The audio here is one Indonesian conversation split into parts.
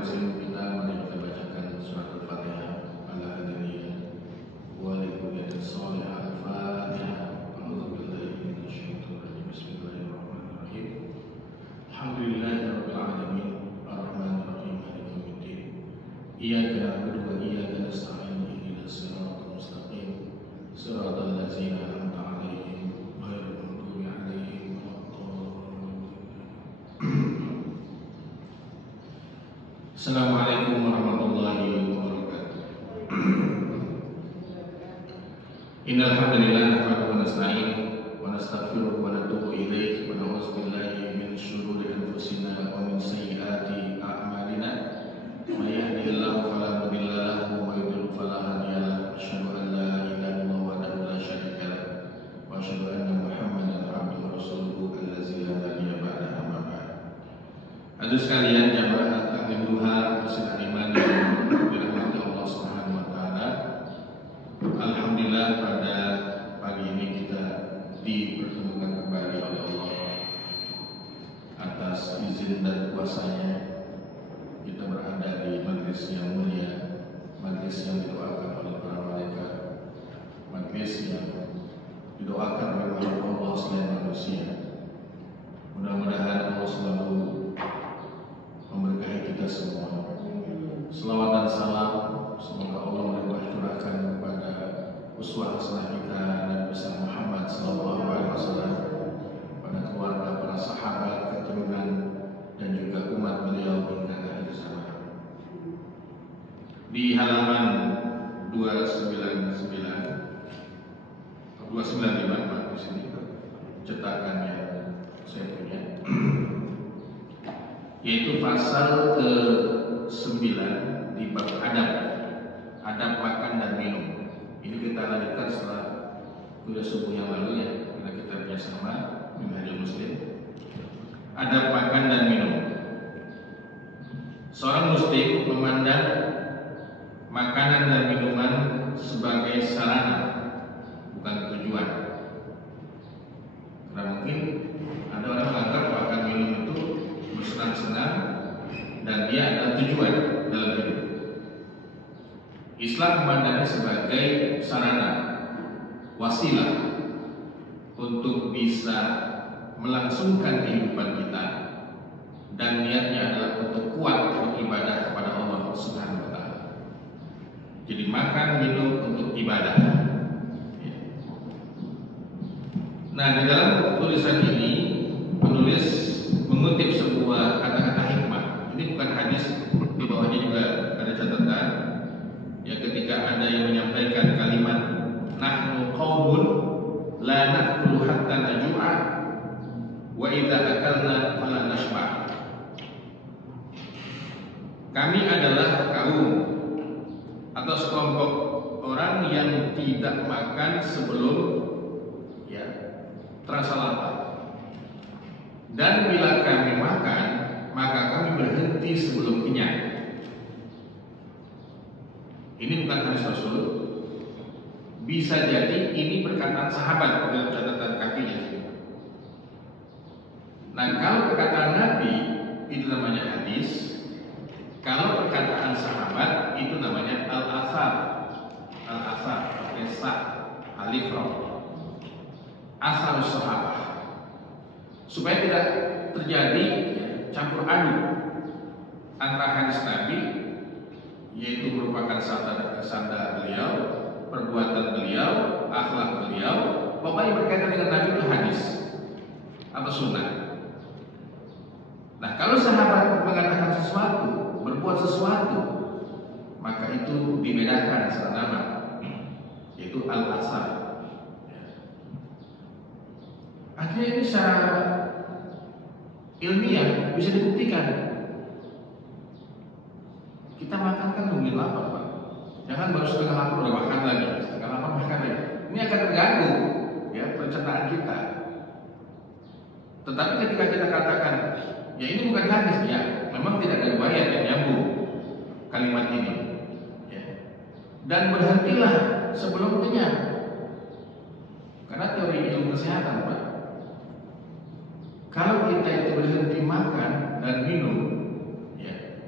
majelis ilmu kita, mari kita bacakan surat Al-Fatihah ala hadaniyah wa li kulliyatin sholihah al-Fatihah. A'udzubillahi minasyaitonir rajim. Bismillahirrahmanirrahim. Alhamdulillahirabbil alamin arrahmanir rahim maliki yaumiddin. Iyyaka na'budu wa iyyaka nasta'in ihdinas siratal mustaqim siratal ladzina an'amta 'alaihim ghairil maghdubi 'alaihim waladdallin. Assalamualaikum warahmatullahi wabarakatuh. Innal hamdalillah nahmaduhu wa nasta'inuhu wa nastaghfiruhu wa natubu ilaihi wa na'udzu billahi min shururi anfusina wa min sayyiati a'malina. May yahdihillahu fala mudilla lahu wa may yudlil fala hadiya lahu. Asyhadu an la ilaha illallah wahdahu la syarika lahu wa asyhadu anna Muhammadan abduhu wa rasuluhu allazi la nabiyya ba'dahu amma ba'd. Hadirin sekalian, jamaah taklim duha muslimin iman yang dirahmati Allah Subhanahu wa taala. Alhamdulillah pada pagi ini kita dipertemukan kembali oleh Allah atas izin dan kuasanya. Kita berada di majlis yang mulia, majlis yang didoakan oleh para malaikat, majlis yang didoakan oleh Allah selain manusia. Mudah-mudahan Allah selalu memberkahi kita semua. Selawat dan salam semoga Allah curahkan kepada uswah hasanah kita Nabi besar Muhammad sallallahu alaihi wasallam, pada keluarga, para sahabat, keturunan dan juga umat beliau hingga akhir zaman. Di halaman 295 di sini cetakannya saya punya, yaitu pasal ke-9 di bab adab makan dan minum. Ini kita lanjutkan setelah kuliah subuh yang lalu ya, karena kita bersama Minhajul Muslim. Adab makan dan minum. Seorang muslim memandang makanan dan minuman sebagai sarana, bukan tujuan. Karena mungkin ada orang menganggap makan minum itu bersenang-senang dan dia adalah tujuan dalam hidup. Islam memandangnya sebagai sarana, wasilah untuk bisa melangsungkan kehidupan kita, dan niatnya adalah untuk kuat beribadah kepada Allah Subhanahu wa taala. Jadi makan minum untuk ibadah. Nah, di dalam tulisan ini penulis mengutip sebuah kata-kata hikmah. Ini bukan hadis, di bawahnya juga ada catatan. Ya, ketika ada yang menyampaikan kalimat nahnu qaumun la na'kulu hatta najua wa idza akalna fala nashba. Kami adalah kaum atau sekelompok orang yang tidak makan sebelum ya terasa lapar. Dan bila kami makan, maka kami berhenti sebelum kenyang. Ini bukan hadis Rasul. Bisa jadi ini perkataan sahabat dalam catatan kakinya. Nah, kalau perkataan Nabi itu namanya hadis. Kalau perkataan sahabat itu namanya al-asar. Al-asar, al-esa, al-ifrah. Asal sahabat. Supaya tidak terjadi campur aduk antara hadis Nabi, yaitu merupakan sanda beliau, perbuatan beliau, akhlak beliau, pokoknya berkaitan dengan Nabi itu hadis atau sunnah. Nah, kalau sahabat mengatakan sesuatu, berbuat sesuatu, maka itu dibedakan secara nama, yaitu al-asar. Akhirnya ini secara ilmiah bisa dibuktikan. Kita makan kan nungguin lapar, Pak. Jangan baru setengah lapar udah makan lagi, setengah lapar makan lagi. Ini akan terganggu ya pencernaan kita. Tetapi ketika kita katakan, ya ini bukan hadis, ya memang tidak ada riwayat yang nyambung kalimat ini. Ya. Dan berhentilah sebelum kenyang. Karena teori ilmu kesehatan, Pak. Kalau kita itu berhenti makan dan minum, ya,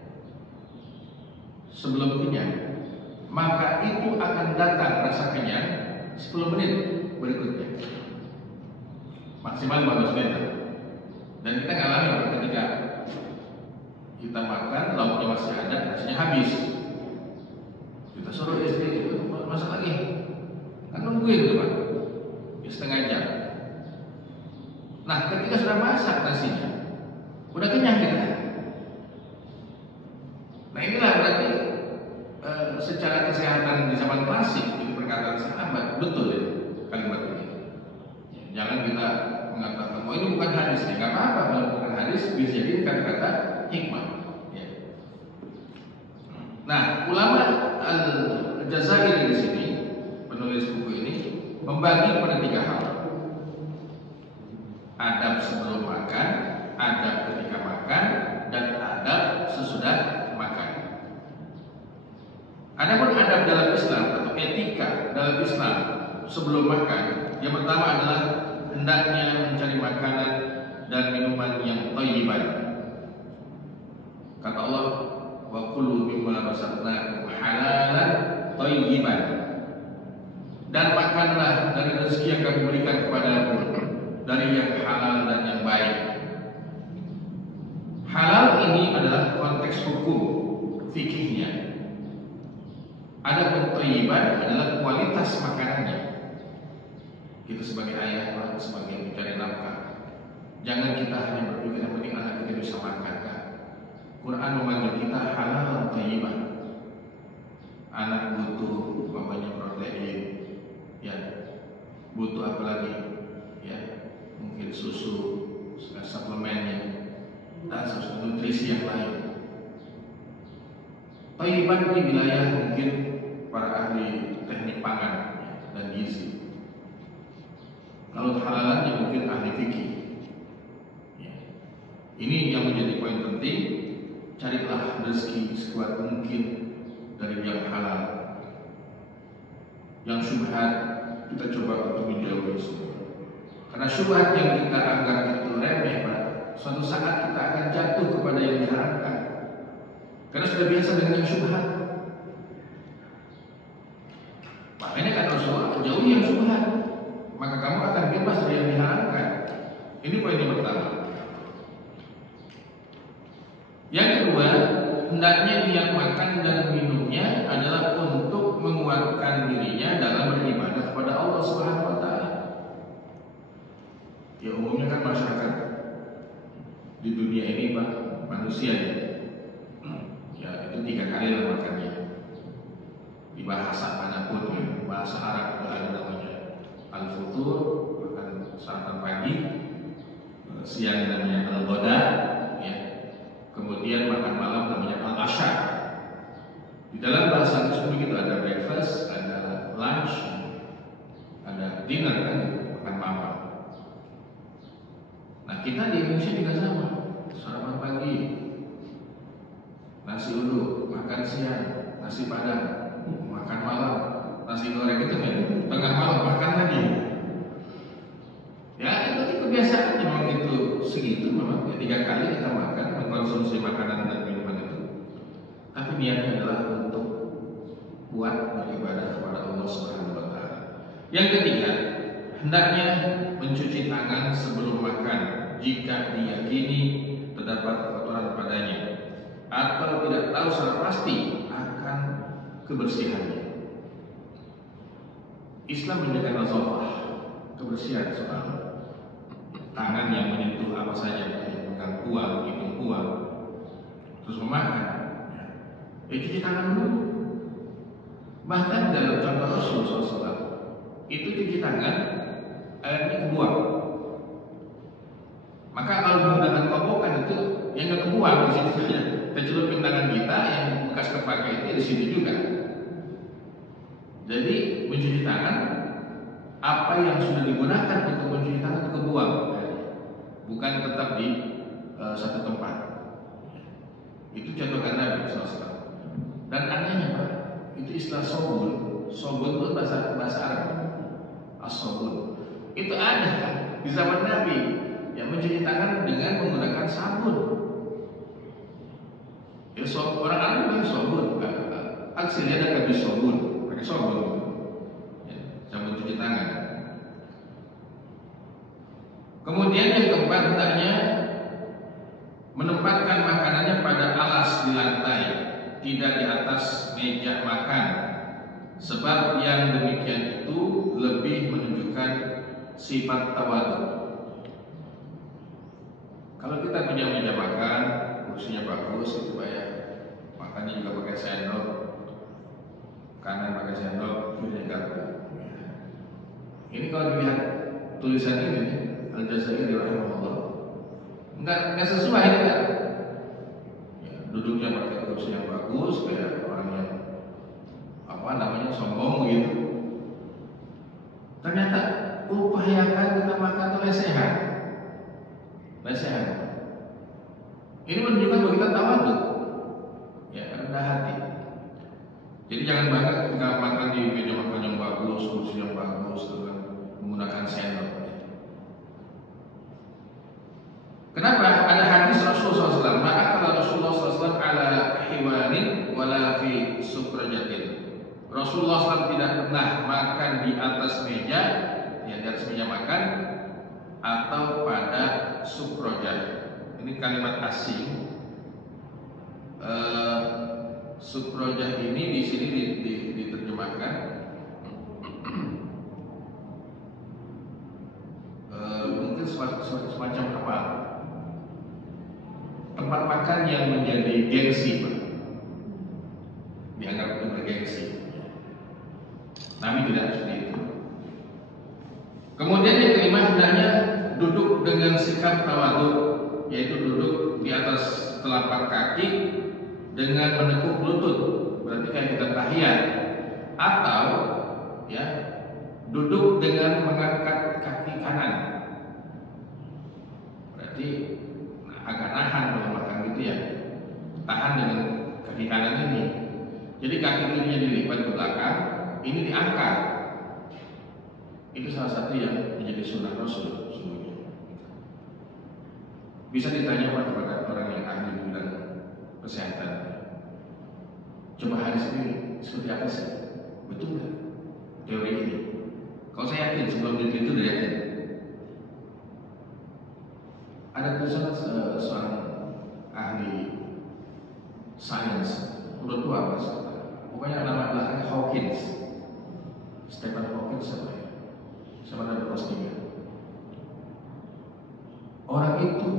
sebelum kenyang, maka itu akan datang rasa kenyang 10 menit berikutnya, maksimal 15 menit. Dan kita ngalami ketika kita makan, lauknya masih ada, nasinya habis, kita suruh istri itu masak lagi, kan nungguin tuh Pak, ya setengah jam. Nah ketika sudah masak nasinya, udah kenyang kita. Nah inilah berarti secara kesehatan di zaman klasik, itu perkataan sahabat, betul ya kalimat ini. Jangan kita mengatakan, oh ini bukan hadis, ya nggak apa-apa kalau bukan hadis, bisa jadi kata-kata hikmah. Ya. Nah, ulama Al-Jazairi di sini, penulis buku ini, membagi pada 3 hal: adab sebelum makan, adab ketika makan, dan adab sesudah makan. Adapun adab dalam Islam atau etika dalam Islam sebelum makan, yang pertama adalah hendaknya mencari makanan dan minuman yang thayyiban. Kata Allah, wa kulu mimma razaqnakum halalan thayyiban. Dan makanlah dari rezeki yang kami berikan kepadamu dari yang halal dan yang baik. Halal ini adalah konteks hukum fikihnya. Adapun thayyiban adalah kualitas makanannya. Kita sebagai ayah, sebagai pencari nafkah, jangan kita hanya berpikir yang penting anak kita bisa makan. Quran memanggil kita halal thayyiban. Anak butuh bapaknya protein, ya, butuh apa lagi, ya, mungkin susu, suplemennya, dan nutrisi yang lain. Thayyiban di wilayah mungkin para ahli teknik pangan dan gizi. Kalau halalannya mungkin ahli fikih. Ya. Ini yang menjadi poin penting. Carilah rezeki sekuat mungkin dari yang halal. Yang syubhat kita coba untuk menjauhi semua. Karena syubhat yang kita anggap itu remeh, Pak, suatu saat kita akan jatuh kepada yang diharamkan. Karena sudah biasa dengan yang syubhat. Makanya kata Rasulullah, jauhi yang syubhat, maka kamu akan bebas dari yang diharamkan. Ini poin yang pertama. Yang kedua, hendaknya niat makan dan minumnya adalah untuk menguatkan dirinya dalam beribadah kepada Allah Subhanahu wa taala. Ya umumnya kan masyarakat di dunia ini, Pak, manusia ya itu 3 kali lah makannya. Di bahasa manapun, bahasa Arab itu ada namanya al-futur, makan sarapan pagi, siang namanya al-ghada, ya. Kemudian makan malam namanya al-asha. Di dalam bahasa Inggris begitu, ada breakfast, ada lunch, ada dinner, kan, makan malam. Nah kita di Indonesia juga sama, sarapan pagi, nasi uduk, makan siang, nasi padang, makan malam, nasi goreng itu kan, tengah malam makan lagi. Ya itu kebiasaan memang itu segitu, memang 3 kali kita makan, mengkonsumsi makanan dan minuman itu. Tapi niatnya adalah untuk kuat beribadah kepada Allah Subhanahu wa taala. Yang ketiga, hendaknya mencuci tangan sebelum makan jika diyakini terdapat kotoran padanya atau tidak tahu secara pasti akan kebersihannya. Islam menjaga nazafah, kebersihan soal tangan yang menyentuh apa saja, memegang uang, hitung uang, terus memakan. Cuci tangan dulu. Bahkan dalam contoh Rasulullah SAW, itu cuci tangan, airnya kebuang. Maka kalau menggunakan kobokan itu yang nggak kebuang di situ saja. Kita celupin tangan kita yang bekas terpakai itu di sini juga. Jadi mencuci tangan, apa yang sudah digunakan untuk mencuci tangan itu kebuang, bukan tetap di satu tempat. Itu contohkan Nabi SAW. Dan anehnya, Pak, itu istilah sobun. Sobun itu bahasa Arab. As-sobun itu ada di zaman Nabi, yang mencuci tangan dengan menggunakan sabun. Ya, orang Arab bilang sobun, Aksi ada pakai sabun, ya, sabun cuci tangan. Kemudian yang keempat, hendaknya menempatkan makanannya pada alas di lantai, tidak di atas meja makan, sebab yang demikian itu lebih menunjukkan sifat tawadhu. Kalau kita punya meja makan, kursinya bagus, itu ya, makannya juga pakai sendok, kanan pakai sendok, kiri garpu. Ini kalau dilihat tulisan ini, Al-Jazairi rahimahullah, nggak sesuai kan? Ya, duduknya pakai kursi yang bagus, kayak orang yang sombong gitu. Ternyata upayakan kita makan itu lesehan. Ini menunjukkan bahwa kita tawadhu, ya, rendah hati. Jadi jangan banget kita makan di meja makan yang bagus, kursi yang bagus, dengan menggunakan sendok. Kenapa? Ada hadis Rasulullah SAW, maka kalau Rasulullah SAW ala hiwanin wala fi sukrajatin. Rasulullah SAW tidak pernah makan di atas meja, ya, di atas meja makan atau pada sukrojah. Ini kalimat asing. Sukrojah ini di sini diterjemahkan mungkin semacam apa? Tempat makan yang menjadi gengsi, Pak. Dianggap itu bergengsi. Nabi tidak seperti itu. Kemudian yang kelima, hendaknya duduk dengan sikap tawadhu, yaitu duduk di atas telapak kaki dengan menekuk lutut, berarti kayak kita tahiyat, atau ya duduk dengan mengangkat kaki kanan, berarti agak nahan kalau makan gitu ya, tahan dengan kaki kanan ini. Jadi kaki kirinya dilipat ke belakang, ini diangkat. Itu salah satu yang menjadi sunnah Rasul sebenarnya. Bisa ditanya kepada orang yang ahli di bidang kesehatan, coba hadis ini seperti apa sih? Betul nggak teori ini? Kalau saya yakin, sebelum itu udah yakin. Ada tulisan seorang ahli sains, menurut gua apa sih? Pokoknya nama belakangnya Hawkins, Stephen Hawkins sama ada postingan. Orang itu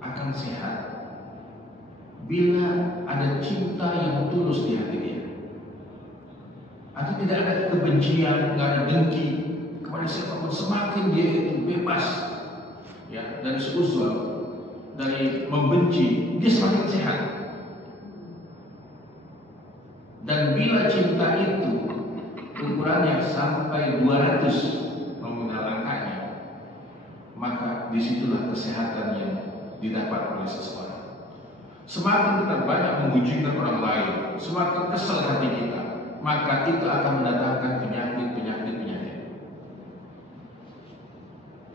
akan sehat bila ada cinta yang tulus di hati dia. Artinya tidak ada kebencian, nggak ada dengki kepada siapapun. Semakin dia itu bebas, ya, dari seuzon, dari membenci, dia semakin sehat. Dan bila cinta itu ukurannya sampai 200 nominal angkanya, maka disitulah kesehatan yang didapat oleh seseorang. Semakin kita banyak memujikan orang lain, semakin kesal hati kita, maka itu akan mendatangkan penyakit.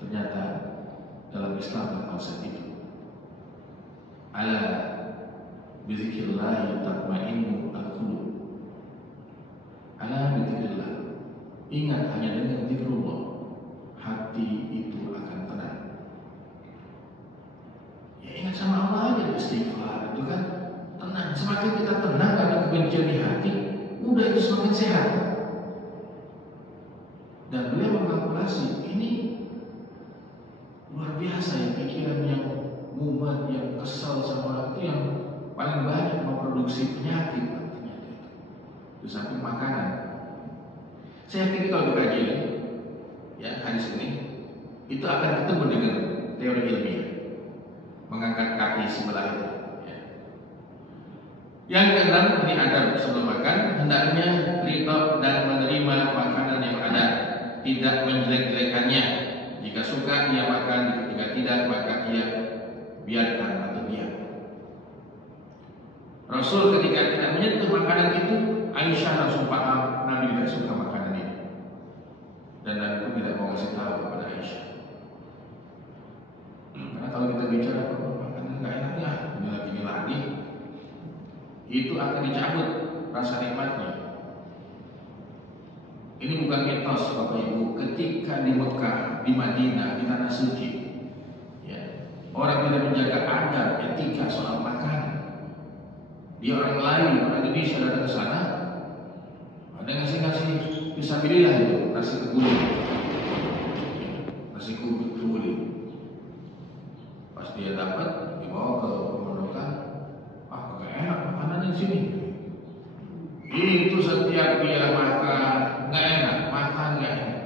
Ternyata dalam Islam ada konsep itu. Ala bizikrillah tatma'innu al-qulub. Ala bizikrillah, ingat hanya dengan zikrullah hati itu akan tenang. Ya, ingat sama Allah aja, istighfar itu kan tenang. Semakin kita tenang, gak ada kebencian di hati, udah itu semakin sehat. Dan beliau mengkalkulasi ini luar biasa ya, pikiran yang mumet, yang kesal sama orang itu yang paling banyak memproduksi penyakit nantinya itu. Di samping makanan. Saya yakin kalau dikaji ya hadis ini, itu akan ketemu dengan teori ilmiah mengangkat kaki sebelah itu. Ya. Yang keenam, ini adab sebelum makan, hendaknya ridho dan menerima makanan yang ada, tidak menjelek-jelekannya. Jika suka ia makan, jika tidak maka ia biarkan atau diam. Rasul ketika tidak menyentuh makanan itu, Aisyah langsung paham Nabi tidak suka makanan ini. Dan Nabi pun tidak mau kasih tahu kepada Aisyah. Karena kalau kita bicara makanan nggak enak ya, ini lagi, itu akan dicabut rasa nikmatnya. Ini bukan mitos Bapak Ibu. Ketika di Mekah, di Madinah, di tanah suci, ya, orang tidak menjaga adab, etika soal makanan. Dia orang lain, orang Indonesia datang ke sana, ada ngasih fisabilillah itu nasi kebuli, nasi kebuli. Pas dia dapat, dibawa ke pemondokan, kagak enak makanan di sini. Itu setiap dia makan nggak enak, makan nggak enak.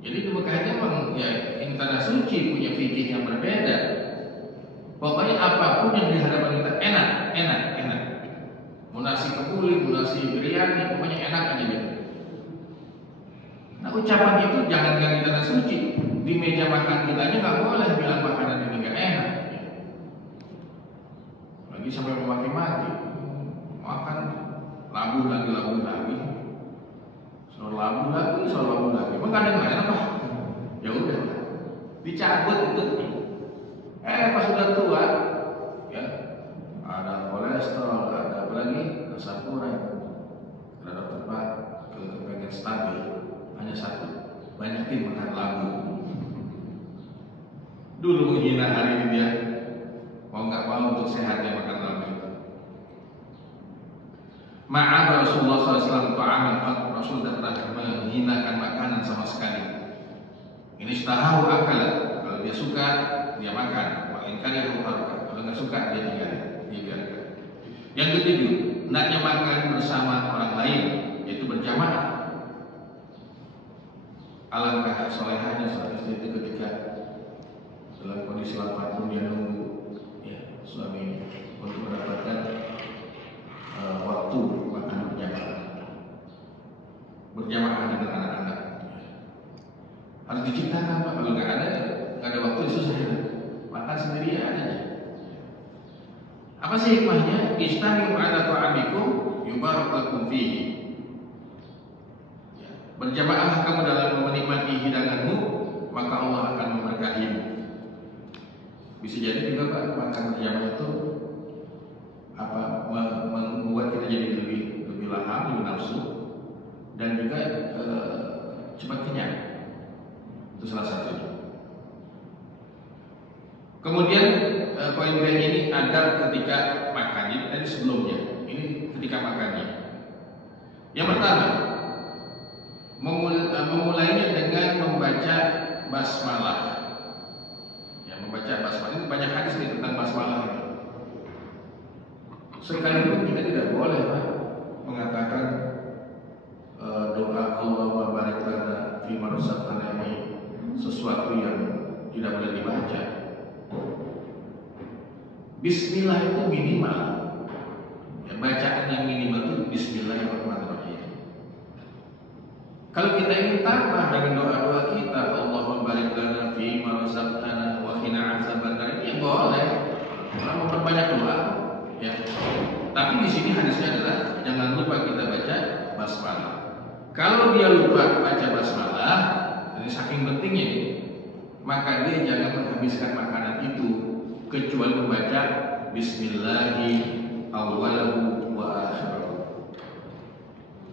Jadi di Mekah ini memang ya ini tanah suci punya fikih yang berbeda. Pokoknya apapun yang di hadapan kita enak. Mau nasi kebuli, mau nasi biryani, pokoknya enak aja gitu. Nah ucapan itu jangan di tanah suci. Di meja makan kita aja nggak boleh bilang makanan ini nggak enak. Lagi sampai memaki-maki, makan labu lagi, soal labu lagi. Emang ada yang enak Pak? Ya udah, dicabut itu. Pas sudah tua, ya ada kolesterol, ada apa lagi, asam urat. Karena dokter Pak, kalau pengen stabil hanya satu, banyakin makan labu. Dulu menghina, hari ini dia mau nggak mau untuk sehatnya makan labu itu. Ma'ab Rasulullah SAW ta'aman, Rasul tidak pernah menghinakan makanan sama sekali. Ini istahahu akal. Kalau dia suka, dia makan. Maka dia harus. Kalau nggak suka, dia biarkan. Yang ketujuh, hendaknya makan bersama orang lain, yaitu berjamaah. Alangkah solehanya seorang istri itu ketika dalam kondisi lapar pun dia nunggu ya, suami untuk mendapatkan waktu makan berjamaah dengan anak-anak. Harus diciptakan Pak. Kalau nggak ada waktu susah. Makan sendirian aja. Apa sih hikmahnya? Istami'u ala ta'amikum yubarak lakum fihi. Berjamaah kamu dalam menikmati hidanganmu, maka Allah akan memberkahimu. Bisa jadi juga Pak, makan berjamaah itu membuat kita jadi lebih lahap, lebih nafsu, dan juga cepat kenyang. Itu salah satunya. Kemudian poin berikutnya ini adab ketika makan. Ini tadi sebelumnya, ini ketika makannya. Yang pertama, memulainya dengan membaca basmalah. Ya, membaca basmalah. Ini banyak hadis nih tentang basmalah ini. Sekalipun kita tidak boleh Pak mengatakan doa Allahumma barik lana fi ma razaqtana ini sesuatu yang tidak boleh dibaca. Bismillah itu minimal. Ya, bacaan yang minimal itu Bismillahirrahmanirrahim. Kalau kita ingin tambah dengan doa-doa kita, Allahumma barik lana fi ma razaqtana wa qina azabannar, ini boleh. Orang memperbanyak doa. Ya. Tapi di sini hadisnya adalah jangan lupa kita baca basmalah. Kalau dia lupa baca basmalah, ini saking pentingnya ini, maka dia jangan menghabiskan makanan itu kecuali membaca Bismillahi awwalahu wa akhirahu.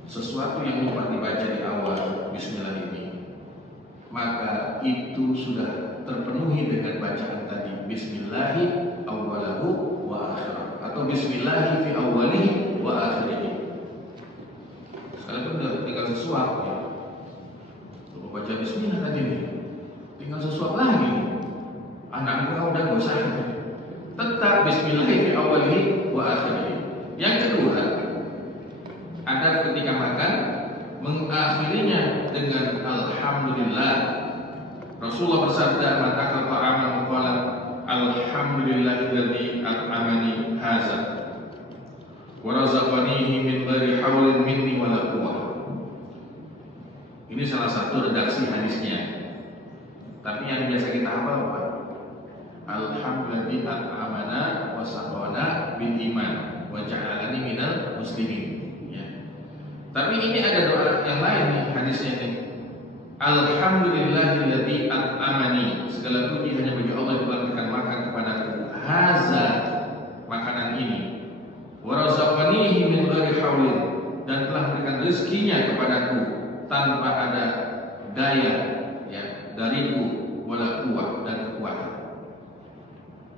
Sesuatu yang lupa dibaca di awal Bismillah ini, maka itu sudah terpenuhi dengan bacaan tadi Bismillahi awwalahu wa akhirahu, atau Bismillahi fi awwalihi wa akhirihi. Sekalipun udah tinggal sesuap ya. Coba baca Bismillah tadi nih, tinggal sesuap lagi nih. Anak kau udah bosan. Tetap Bismillahi fi awwalihi wa akhirihi. Yang kedua, adab ketika makan mengakhirinya dengan Alhamdulillah. Rasulullah bersabda, "Man akala ta'aman qala alhamdulillahilladzi at'amani hadza wa razaqanihi min ghairi haulin minni wala quwwah." Ini salah satu redaksi hadisnya. Tapi yang biasa kita hafal apa? Alhamdulillah at'amana wa saqana bil iman wa ja'alani minal muslimin. Ya. Tapi ini ada doa yang lain nih hadisnya nih. Alhamdulillahilladzi at'amani, segala puji hanya bagi Allah yang telah memberikan makan kepadaku. Haza, makanan ini. Wa razaqanihi min ghairi mestinya kepadaku tanpa ada daya ya dariku wala quwwah dan kekuatan.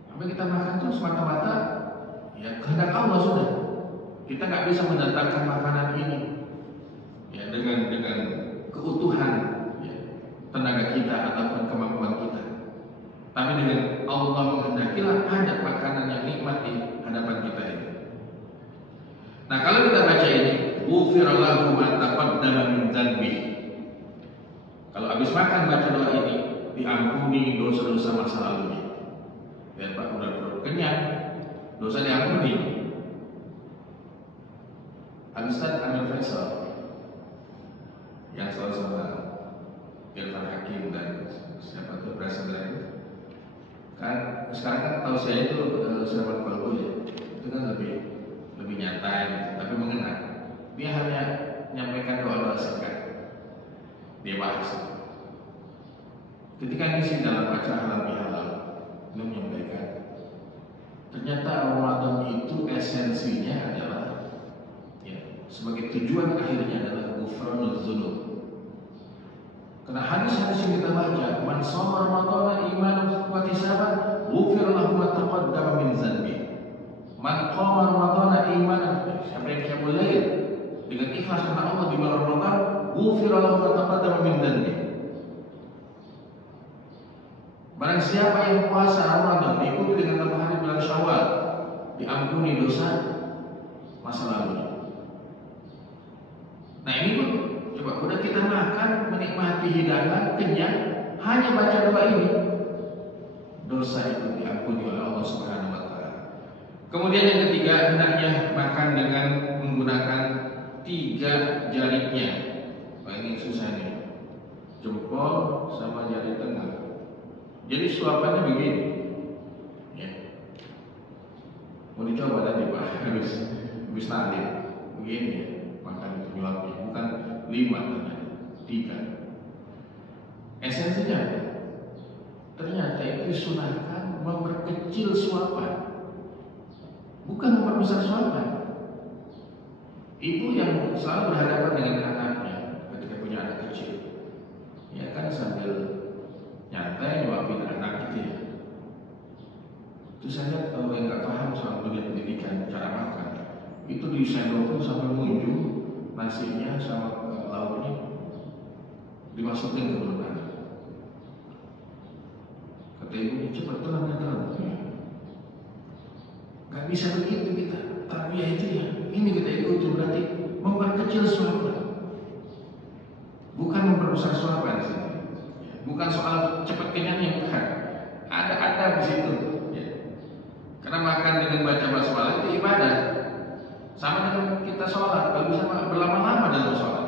Apa kita makan itu semata-mata ya kehendak Allah sudah. Kita nggak bisa mendatangkan makanan ini ya dengan keutuhan ya, tenaga kita ataupun kemampuan kita. Tapi dengan Allah menghendakilah ada makanan yang nikmat di hadapan kita ini. Nah, kalau kita baca ini, ghufira lahu ma taqaddama min dzanbi. Kalau habis makan baca doa ini, diampuni dosa-dosa masa lalunya. Dan Pak udah perut kenyang, dosa diampuni. Ustaz Amir Faisal yang selalu sama Irfan Hakim dan siapa tuh presiden kan sekarang kan tahu saya itu sahabat Kolbu ya, itu kan lebih nyantai gitu, tapi mengena. Dia hanya menyampaikan doa-doa singkat. Dia bahas ketika ngisi dalam acara halal bihalal, dia menyampaikan ternyata Ramadan itu esensinya adalah sebagai tujuan akhirnya adalah ghufranuz dzunub. Karena hadis-hadis yang kita baca, man shoma ramadhana imanan wa ihtisaban, ghufira lahu ma taqaddama min dzanbi. Man qama ramadhana imanan, siapa yang qiyamul lail dengan ikhlas karena Allah di bulan Ramadan, ghufira lahu ma taqaddama min dzanbi. Barang siapa yang puasa Ramadan diikuti dengan 6 hari bulan Syawal, diampuni dosa masa lalunya. Nah ini pun coba udah kita makan menikmati hidangan kenyang hanya baca doa ini, dosa itu diampuni oleh Allah Subhanahu wa taala. Kemudian yang ketiga, hendaknya makan dengan menggunakan 3 jarinya. Wah ini susah nih, jempol sama jari tengah. Jadi suapannya begini ya. Mau dicoba nanti Pak habis nanti begini ya. Makan penyuapnya bukan 5 ternyata 3. Esensinya ternyata itu disunahkan memperkecil suapan, bukan memperbesar suapan. Ibu yang selalu berhadapan dengan anaknya ketika punya anak kecil, ya kan sambil nyantai nyuapin anak gitu ya. Itu saya lihat kalau yang nggak paham soal dunia pendidikan cara makan, itu disendokkan sampai mengunjung nasinya sama lauknya dimasukin ke mulut anak. Kata ibunya cepat telan. Gak bisa begitu kita tarbiyah itu ya. Ini kita ikuti berarti memperkecil suapan, bukan memperbesar suapan di sini. Bukan soal cepat kenyangnya, bukan. Ada di situ. Ya. Karena makan dengan baca basmalah itu ibadah. Sama dengan kita sholat, kalau bisa berlama-lama dalam sholat,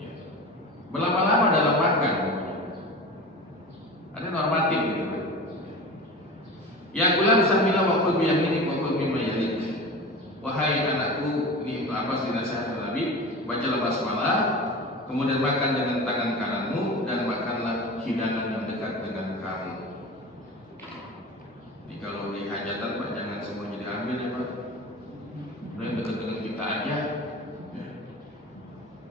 ya. Berlama-lama dalam makan, ada normatif gitu. Ya gulam samila wa qul biyamini wa qul mimma yalik. Wahai anakku, ini Ibnu Abbas dinasihatkan Nabi, bacalah basmalah, kemudian makan dengan tangan kananmu dan makanlah hidangan yang dekat dengan kamu. Ini kalau di hajatan Pak jangan semuanya diambil ya Pak. Yang dekat dengan kita aja,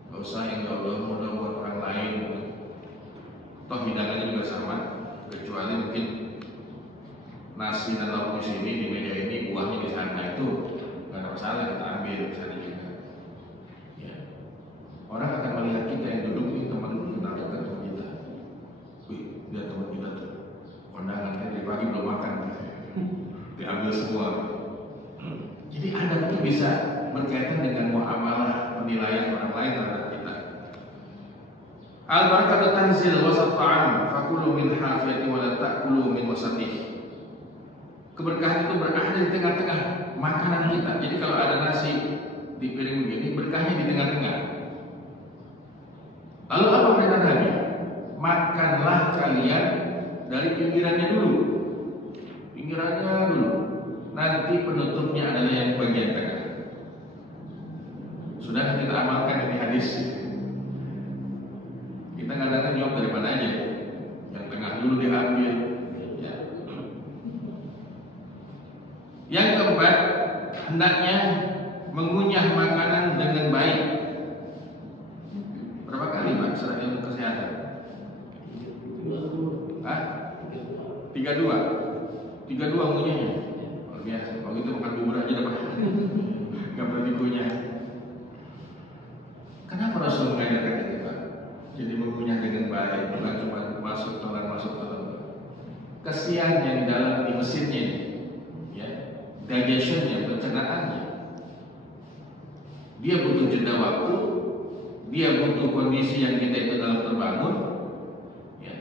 gak usah yang jauh-jauh mudah buat orang lain. Toh hidangannya juga sama, kecuali mungkin nasi dan lauk di sini di meja ini, buahnya di sana, itu gak ada masalah kita ambil di sana juga. Ya. Orang akan melihat kita yang duduk ini teman kenal dekat teman kita. Wih, dia teman kita tuh. Kondangan kan dari pagi belum makan, diambil semua. Jadi adab itu bisa berkaitan dengan muamalah penilaian orang lain terhadap kita. Al-barakatu tanzil wasat ta'am fakulu min hafiyati wa la ta'kulu min wasatih. Keberkahan itu berada di tengah-tengah makanan kita. Jadi kalau ada nasi di piring begini, berkahnya di tengah-tengah. Lalu apa perintah Nabi? Makanlah kalian dari pinggirannya dulu. Pinggirannya dulu. Nanti penutupnya adalah yang bagian tengah. Sudah kita amalkan ini hadis. Kita kadang-kadang jawab dari mana aja. Yang tengah dulu diambil. Ya. Yang keempat, hendaknya mengunyah makanan dengan baik. 32 ngunyahnya. Luar biasa. Kalau gitu makan bubur aja dah Pak. Nggak perlu dikunyah. Kenapa Rasul mengajarkan itu Pak? Jadi mengunyah dengan baik, bukan cuma masuk telan. Kesian yang di dalam di mesinnya ini, ya, digestionnya, pencernaannya. Dia butuh jeda waktu, dia butuh kondisi yang kita itu dalam terbangun. Ya.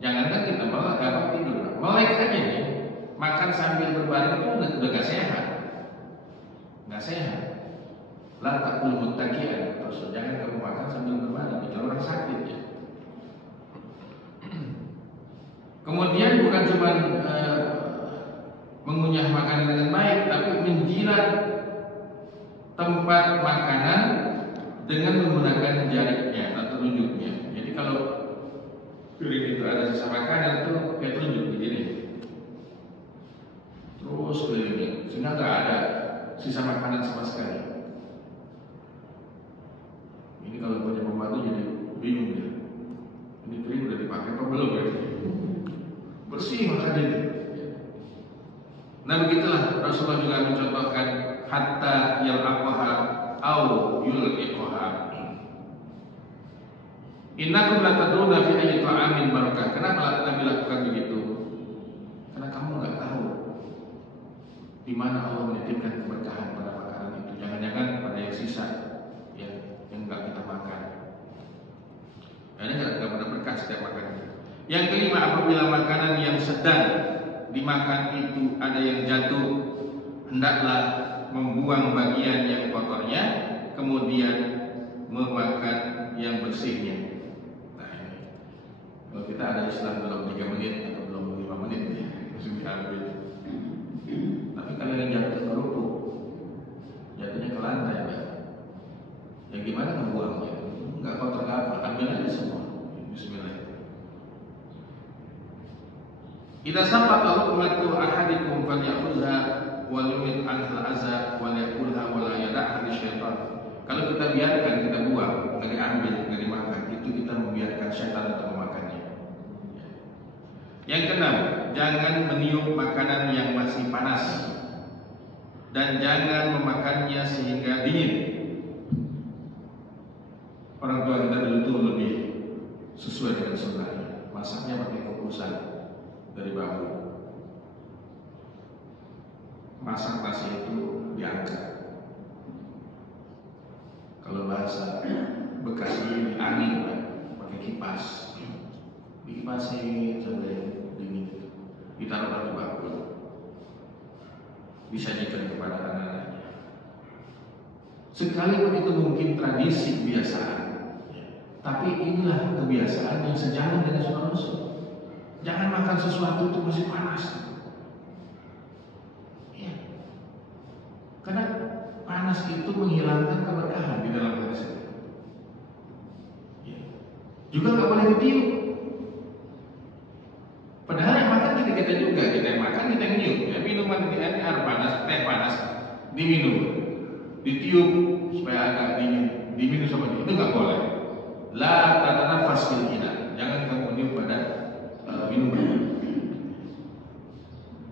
Jangankan kita malah gampang tidur, melek aja nih, makan sambil berbaring itu udah gak sehat, Lah takul muttaqian, terus jangan kamu makan sambil berbaring, bicara orang sakit ya. Kemudian bukan cuma mengunyah makanan dengan baik, tapi menjilat tempat makanan dengan menggunakan jariknya atau telunjuknya. Jadi kalau piring itu ada sisa makanan itu kayak telunjuk begini, terus keliling, sehingga nggak ada sisa makanan sama sekali. Ini kalau punya pembantu jadi bingung ya. Ini piring udah dipakai apa belum ya? Bersih makanan ini. Nah begitulah Rasulullah juga mencontohkan hatta yal'aqaha au yul'iqaha. Innakum la tadruna fi ayyi ta'amin barakah. Kenapa Nabi lakukan begitu? Karena kamu nggak tahu di mana Allah menitipkan keberkahan pada makanan itu. Jangan-jangan pada yang sisa ya, yang nggak kita makan. Nah, ini nggak pada berkah setiap makan. Yang kelima, apabila makanan yang sedang dimakan itu ada yang jatuh, hendaklah membuang bagian yang kotornya, kemudian memakan yang bersihnya. Nah ini, kalau kita ada Islam belum 3 menit atau belum 5 menit ya, langsung diambil. Tapi kalau yang jatuh kerupuk, jatuhnya ke lantai, ya gimana membuangnya? Enggak kotor apa, ambil aja semua. Bismillah. Idza safaqa luqmatu ahadikum falyakhudha wal yumit anhal azza wal yakulha wa la yad'ha lisyaitan. Kalau kita biarkan, kita buang, enggak diambil, enggak dimakan, itu kita membiarkan syaitan untuk memakannya. Yang keenam, jangan meniup makanan yang masih panas dan jangan memakannya sehingga dingin. Orang tua kita dulu tuh lebih sesuai dengan sunnahnya, masaknya pakai kukusan dari bambu. Masak nasi itu diangkat. Kalau bahasa Bekasi angin, pakai kipas. Dikipasin sampai dingin. Ditaruh di bambu. Disajikan kepada anak-anaknya. Sekalipun itu mungkin tradisi kebiasaan, tapi inilah kebiasaan yang sejalan dengan sunnah Rasul. Jangan makan sesuatu itu masih panas. Ya. Karena panas itu menghilangkan keberkahan di dalam hadis itu. Ya. Juga nggak boleh ditiup. Padahal yang makan kita juga, kita yang makan kita yang niup. Ya, minuman ini air panas, teh panas, diminum, ditiup supaya agak dingin, diminum sama dia. Itu nggak boleh. La tatanafas fil ina. Jangan kamu niup pada minuman.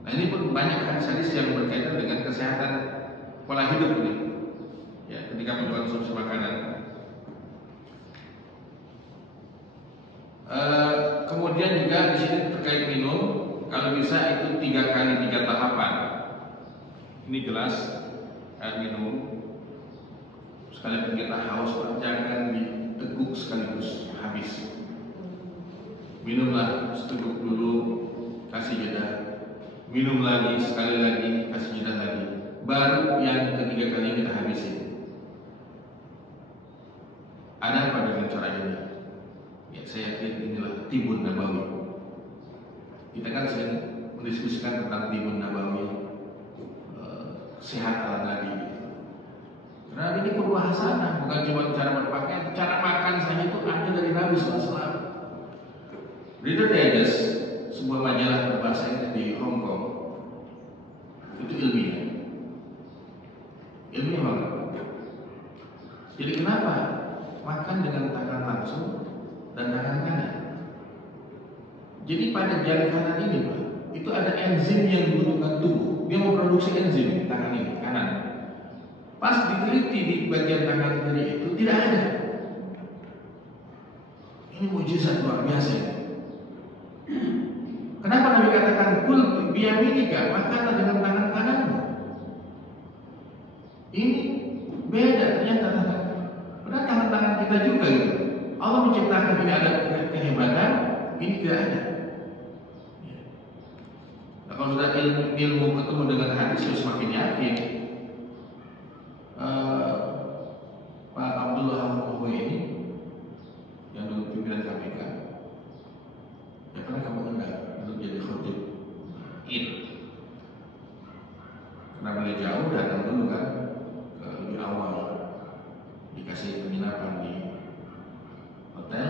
Nah ini pun banyak hadis-hadis yang berkaitan dengan kesehatan pola hidup ini. Ya, ketika mengkonsumsi makanan. Kemudian juga di sini terkait minum, kalau bisa itu 3 kali 3 tahapan. Ini gelas air minum. Sekalipun kita haus, jangan diteguk sekaligus habis. Minumlah seteguk dulu, kasih jeda. Minum lagi, sekali lagi, kasih jeda lagi. Baru yang ketiga kali kita habisin. Ada apa dengan cara ini? Ya, saya yakin inilah Tibun Nabawi. Kita kan sering mendiskusikan tentang Tibun Nabawi, sehat ala Nabi. Karena ini pun hasanah, bukan cuma cara berpakaian, cara makan saja itu ada dari Nabi SAW. Reader Digest, sebuah majalah berbahasa Inggris di Hong Kong, itu ilmiah banget. Jadi kenapa makan dengan tangan langsung dan tangan kanan? Jadi pada jari kanan ini, Pak, itu ada enzim yang dibutuhkan tubuh. Dia mau produksi enzim di tangan ini, kanan. Pas diteliti di bagian tangan kiri itu tidak ada. Ini mujizat luar biasa. Kenapa Nabi katakan kul biyaminika, makanlah dengan tangan kananmu? Ini beda ternyata. Padahal tangan-tangan kita juga gitu. Allah menciptakan ini ada kehebatan, ini tidak ada. Nah, kalau sudah ilmu ketemu dengan hadis, sudah semakin yakin. Pak Abdullah Al-Muhwi ini yang dulu pimpinan KPK, ya pernah kamu undang untuk jadi khotib Id. Karena beliau jauh, datang dulu kan ke lebih awal, dikasih penginapan di hotel,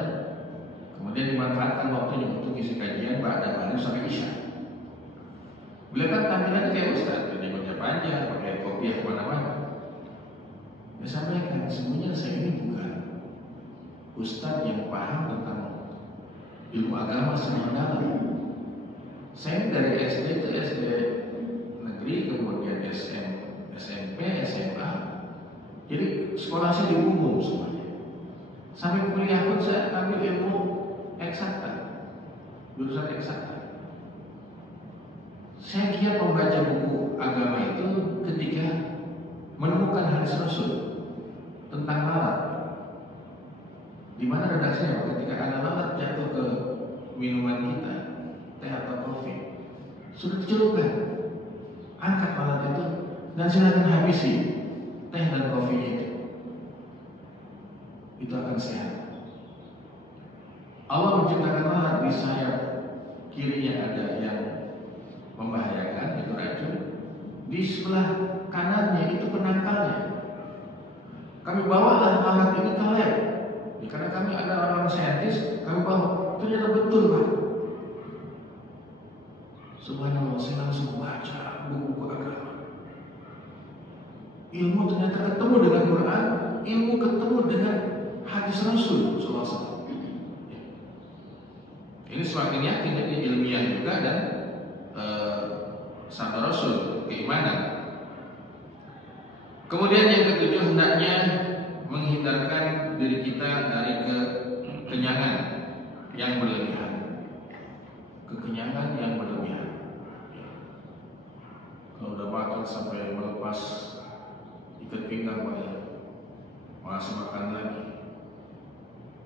kemudian dimanfaatkan waktunya untuk isi kajian pada maghrib sampai isya. Beliau kan tampilannya kayak ustaz, jadi baca panjang, pakai kopiah kemana-mana. Dia sampaikan semuanya saya ini bukan ustaz yang paham tentang ilmu agama secara dalam. Saya ini dari SD ke SD negeri, kemudian SMP, SMA. Jadi sekolah saya di umum semuanya. Sampai kuliah pun saya ambil ilmu eksakta, jurusan eksakta. Saya giat membaca buku agama itu ketika menemukan hadis Rasul tentang lalat. Di mana redaksinya? Ketika ada lalat jatuh ke minuman kita, teh atau kopi, sudah dicelupkan, angkat lalat itu dan silakan habisi teh dan kopinya itu akan sehat. Allah menciptakan lalat di sayap kirinya ada yang membahayakan, itu racun. Di sebelah kanannya itu penangkalnya. Kami bawalah lalat ini ke lab, ya, karena kami ada orang saintis. Kami bawa, ternyata betul Pak. Subhanallah, saya langsung baca buku-buku agama. Ilmu ternyata ketemu dengan Quran, ilmu ketemu dengan hadis Rasul SAW. Ini semakin yakin jadi ilmiah juga dan sabda Rasul, keimanan. Kemudian yang ketujuh, hendaknya menghindarkan diri kita dari kekenyangan yang berlebihan. Kekenyangan yang berlebihan. Kalau udah makan sampai melepas ikat pinggang Pak ya, masih makan lagi.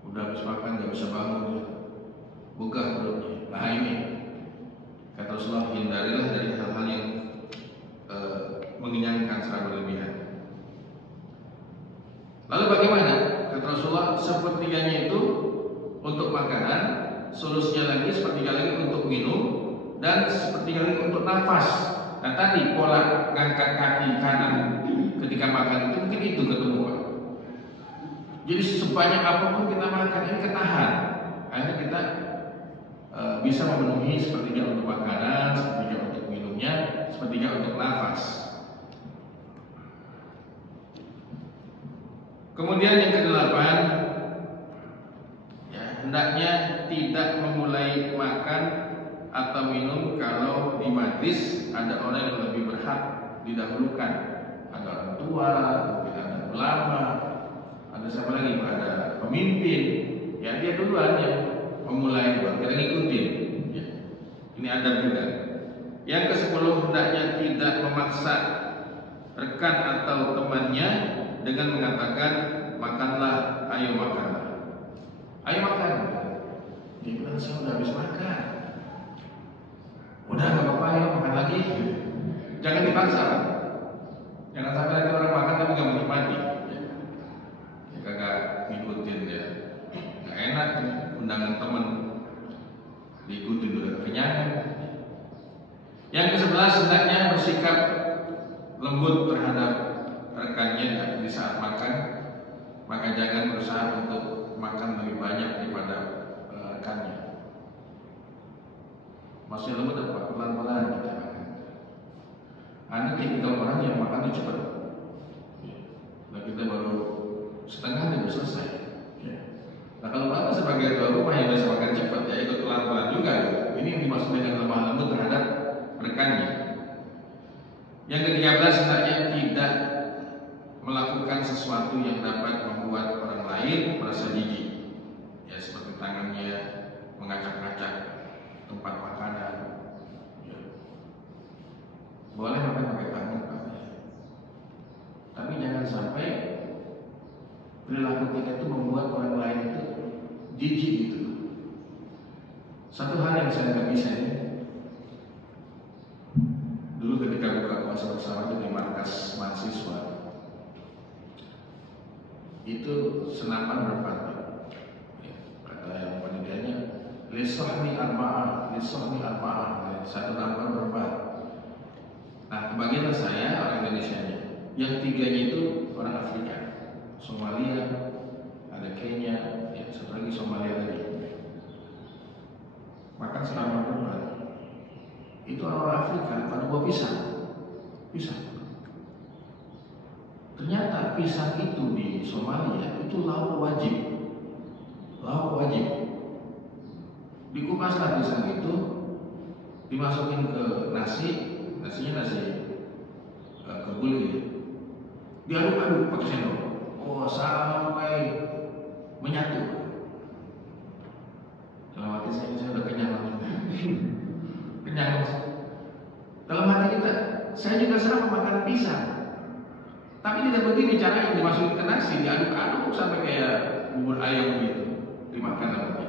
Udah habis makan gak bisa bangun ya, begah perutnya. Nah ini kata Rasulullah, hindarilah dari hal-hal yang mengenyangkan secara berlebihan. Lalu bagaimana? Kata Rasulullah, sepertiganya itu untuk makanan, solusinya lagi sepertiga lagi untuk minum, dan sepertiga lagi untuk nafas. Nah tadi pola ngangkat kaki kanan ketika makan itu mungkin itu ketemu Pak. Jadi sebanyak apapun kita makan ini ketahan, akhirnya kita bisa memenuhi sepertiga untuk makanan, sepertiga untuk minumnya, sepertiga untuk nafas. Kemudian yang kedelapan, ya, hendaknya tidak memulai makan atau minum kalau di majlis ada orang yang lebih berhak didahulukan. Ada orang tua, mungkin ada ulama, ada siapa lagi, ada pemimpin. Ya dia duluan yang memulai, kita ngikutin. Ya. Ini adab juga. Yang ke-10, hendaknya tidak memaksa rekan atau temannya dengan mengatakan makanlah, ayo makanlah, ayo makan. Dia bilang saya udah habis makan. Udah gak apa-apa, ayo makan lagi. Jangan dipaksa. Jangan sampai nanti orang makan tapi gak menikmati. Ya kagak ngikutin ya. Gak enak undangan temen diikutin udah kekenyangan. Yang ke-11, hendaknya bersikap lembut terhadap rekannya di saat makan. Maka jangan berusaha untuk makan lebih banyak daripada rekannya. Maksudnya lembut apa? Pelan-pelan kita makan. Anda tipikal orang yang makan itu cepat. Nah kita baru setengah dan sudah selesai. Nah kalau Bapak sebagai tuan rumah yang bisa makan cepat, ya ikut pelan-pelan juga. Ini yang dimaksud dengan lemah lembut terhadap Yang ke-13 hendaknya tidak melakukan sesuatu yang dapat membuat orang lain merasa jijik. Ya, seperti tangannya mengacak-ngacak tempat makanan. Ya. Boleh makan pakai tangan, Pak. Tapi jangan sampai perilaku kita itu membuat orang lain itu jijik gitu. Satu hal yang saya nggak bisa ini, dulu ketika buka puasa bersama di markas mahasiswa, itu senapan berpantau. Ya, kata yang panitianya, lisohni arba'ah, satu nampar berempat. Nah, kebagianlah saya orang Indonesia-nya. Yang tiganya itu orang Afrika, Somalia, ada Kenya, ya, satu lagi Somalia lagi. Makan selama berempat. Itu orang Afrika pada buah pisang. Ternyata pisang itu di Somalia itu lauk wajib. Dikupaslah pisang itu, dimasukin ke nasinya nasi kebuli, diaduk-aduk pakai sendok. Oh, sampai menyatu. Dalam hati saya udah kenyang. Dalam hati kita, saya juga sama makan pisang. Tapi tidak begini caranya, dimasukin ke nasi, diaduk-aduk sampai kayak bubur ayam gitu, dimakan namanya.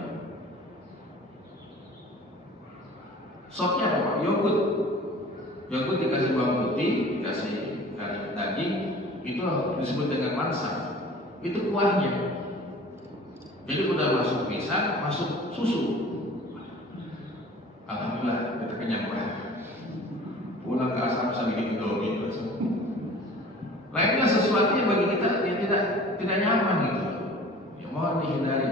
Sopnya apa Pak? Yogurt dikasih bawang putih, dikasih daging, itu disebut dengan mansa. Itu kuahnya. Jadi udah masuk pisang, masuk susu. Alhamdulillah kita kenyang Pak. Pulang ke asrama sampai bikin Indomie terus. Lainnya sesuatu yang bagi kita yang tidak nyaman gitu. Ya mohon dihindari.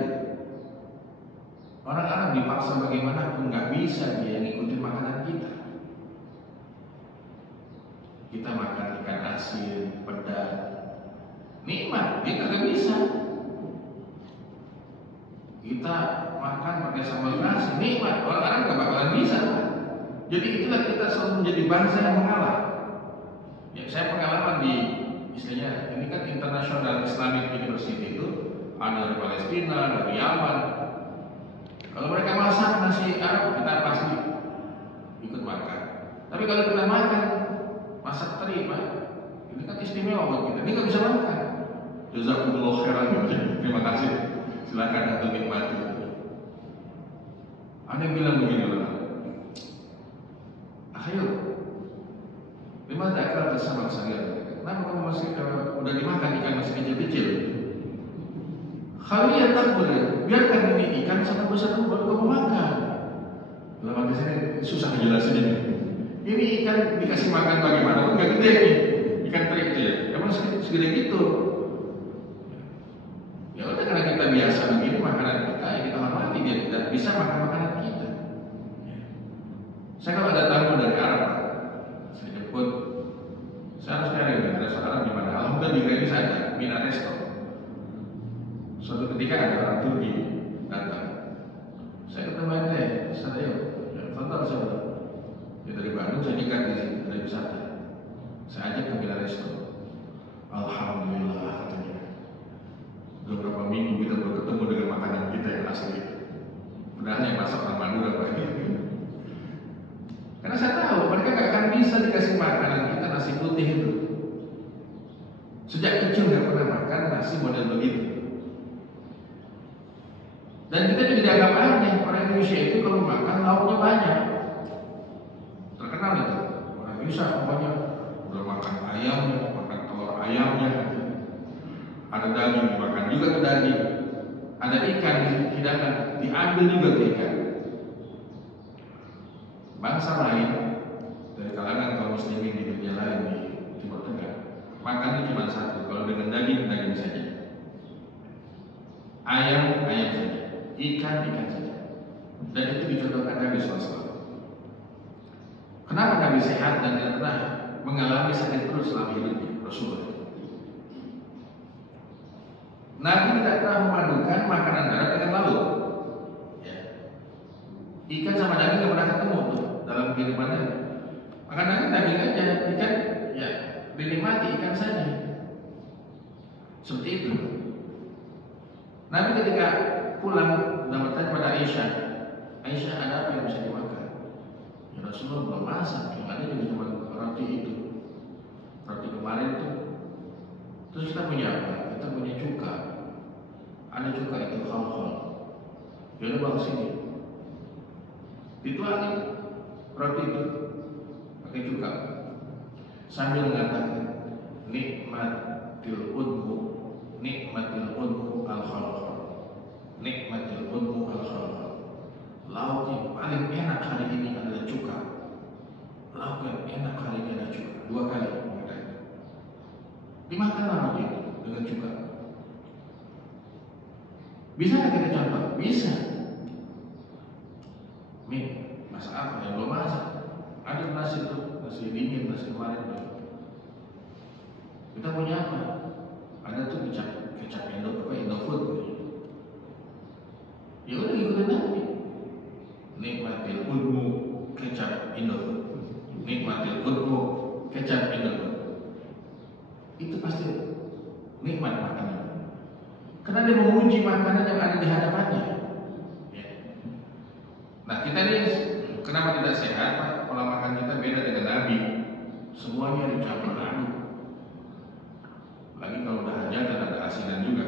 Orang Arab dipaksa bagaimanapun nggak bisa dia ngikutin makanan kita. Kita makan ikan asin, pedas, nikmat, dia nggak bisa. Kita makan pakai sambal nasi, nikmat, orang Arab nggak bakalan bisa. Jadi itulah kita selalu menjadi bangsa yang mengalah. Ya, saya pengalaman di istilahnya ini kan International Islamic University itu ada dari Palestina, dari Yaman. Kalau mereka masak nasi Arab kita pasti ikut makan. Tapi kalau kita makan masak terima, ini kan istimewa buat kita. Ini nggak bisa makan. Jazakumullah khairan. Terima kasih. Silakan untuk nikmati. Ada yang bilang begini loh. Ayo, lima dakar bersama saya. Kenapa kamu masih udah dimakan ikan masih kecil-kecil? Kalian tak boleh biarkan ini ikan sangat besar baru kamu makan. Dalam hati sini susah ngejelasin ini. Ini ikan dikasih makan bagaimana? Enggak gede nih, ikan teri kecil. Emang segede gitu. Ya udah karena kita biasa begini makanan kita, ya kita hormati dia tidak bisa makan makanan kita. Saya kalau ada tamu dari Arab, saya jemput. Saya harus cari restoran Arab di mana. Alhamdulillah di Gremis ada Mina Resto. Suatu ketika ada orang Turki datang. Saya ketemu ente, saya yuk, tonton saya. Ya dari Bandung saya nyegat di sini dari wisata. Saya ajak ke Mina Resto. Alhamdulillah katanya. Beberapa minggu kita baru ketemu dengan makanan kita yang asli. Padahal yang masak orang Madura Pak. Karena saya tahu mereka gak akan bisa dikasih makanan kita nasi putih itu. Sejak kecil gak pernah makan nasi model begitu. Dan kita juga dianggap aneh. Orang Indonesia itu kalau makan lauknya banyak. Terkenal itu. Orang Indonesia pokoknya udah makan ayamnya, makan telur ayamnya. Ada daging dimakan juga ke daging. Ada ikan di hidangan diambil juga ke ikan. Bangsa lain dari kalangan kaum muslimin di dunia lain di Timur Tengah makannya cuma satu, kalau dengan daging saja, ayam saja, ikan saja, dan itu dicontohkan Nabi SAW. Kenapa Nabi sehat dan tidak pernah mengalami sakit perut selama hidupnya? Rasulullah. Nabi tidak pernah memadukan makanan darat dengan laut. Ya. Ikan sama daging tidak pernah ketemu tuh dalam kehidupannya. Maka Nabi daging aja, ikan ya dinikmati ikan saja. Seperti itu. Nabi ketika pulang dan bertanya pada Aisyah, Aisyah ada apa yang bisa dimakan? Ya Rasulullah belum masak, yang ada juga cuma roti itu, roti kemarin itu. Terus kita punya apa? Kita punya cuka. Ada cuka itu khal-khal. Yaudah bawa sini. Dituangin roti itu pakai cuka sambil mengatakan nikmatil udmu, nikmatil udmu al-khal-khal, nikmatil udmu al-khal-khal. Lauk yang paling enak hari ini adalah cuka. Lauk yang enak hari ini adalah cuka. 2 kali mengatakan. Dimakanlah roti itu dengan cuka. Bisa nggak kita contoh? Bisa. Nih, masak apa yang belum masak? Ada nasi itu, nasi dingin, nasi kemarin tuh. Kita punya apa? Ada tuh kecap Indofood. Ya udah ikutin Nabi. Nikmatil udmu kecap Indofood. Nikmatil udmu kecap Indofood. Itu pasti nikmat makanan. Karena dia memuji makanan yang ada di hadapannya. Ya. Nah kita ini kenapa tidak sehat? Pak? Pola makan kita beda dengan Nabi. Semuanya dicampur aduk. Lagi kalau udah hajatan ada asinan juga.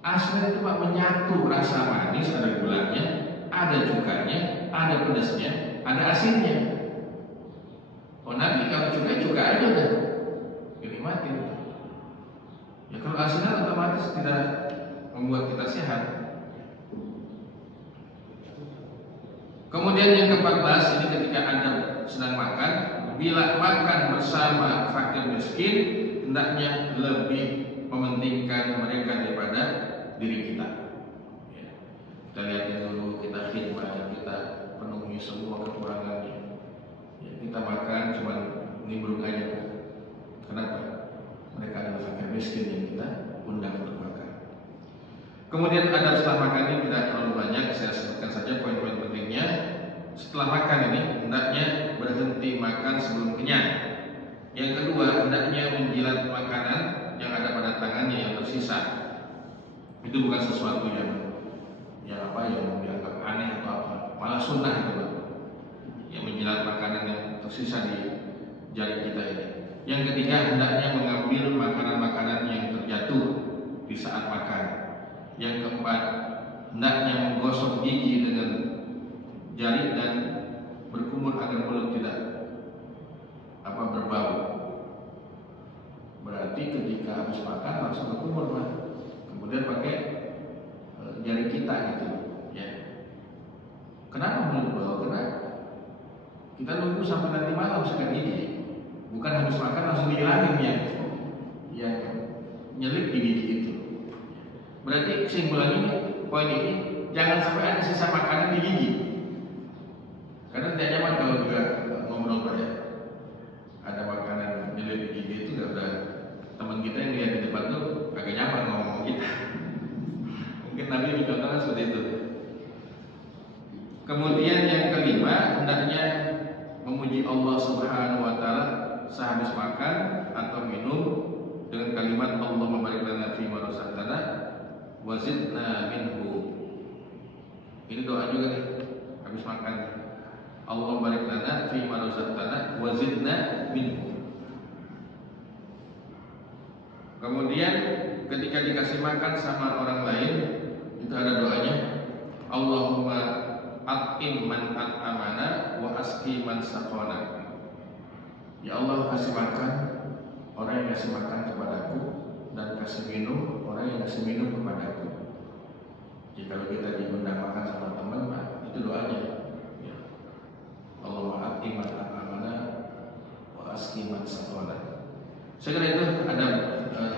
Asinan itu Pak menyatu rasa manis, ada gulanya, ada cukanya, ada pedasnya, ada asinnya. Oh Nabi kalau cuka aja udah dinikmatin. Ya kalau asinan otomatis tidak membuat kita sehat. Kemudian yang ke-14 ini ketika Anda sedang makan, bila makan bersama fakir miskin, hendaknya lebih mementingkan mereka daripada diri kita. Ya. Kita lihat dulu, kita khidmat, kita penuhi semua kekurangannya. Ya, kita makan cuma nimbrung aja. Kenapa? Mereka adalah fakir miskin yang kita undang untuk makan. Kemudian adab setelah makan ini tidak terlalu banyak, saya sebutkan saja poin-poin pentingnya. Setelah makan ini hendaknya berhenti makan sebelum kenyang. Yang kedua, hendaknya menjilat makanan yang ada pada tangannya yang tersisa. Itu bukan sesuatu yang dianggap aneh atau apa, malah sunnah itu Pak. Yang menjilat makanan yang tersisa di jari kita ini. Yang ketiga, hendaknya mengambil makanan-makanan yang terjatuh di saat makan. Yang keempat, hendaknya menggosok gigi dengan jari dan berkumur agar mulut tidak berbau. Berarti ketika habis makan langsung berkumur Pak. Kemudian pakai jari kita gitu ya. Kenapa mulut bau? Karena kita nunggu sampai nanti malam sikat gigi. Bukan habis makan langsung dihilangin yang nyelip di gigi itu. Berarti kesimpulan ini, poin ini, jangan sampai ada sisa makanan di gigi. Karena tidak nyaman kalau juga ngobrol Pak ya. Ada makanan nyelip di gigi itu nggak ada teman kita yang lihat di depan tuh agak nyaman ngomong kita. Mungkin Nabi mencontohkan seperti itu. Kemudian yang kelima, hendaknya memuji Allah Subhanahu Wa Taala sehabis makan atau minum dengan kalimat Allahumma barik lana fi ma razaqtana wa zidna minhu. Ini doa juga nih habis makan. Allahumma barik lana fi ma razaqtana wa zidna minhu. Kemudian ketika dikasih makan sama orang lain itu ada doanya Allahumma at'im man at'amana wa asqi man saqana. Ya Allah, kasih makan orang yang kasih makan kepadaku dan kasih minum orang yang kasih minum kepadaku. Jadi kalau kita diundang makan sama teman, Pak, itu doanya. Ya. Allahumma at'im man at'amana wa asqi man saqana. Saya kira itu ada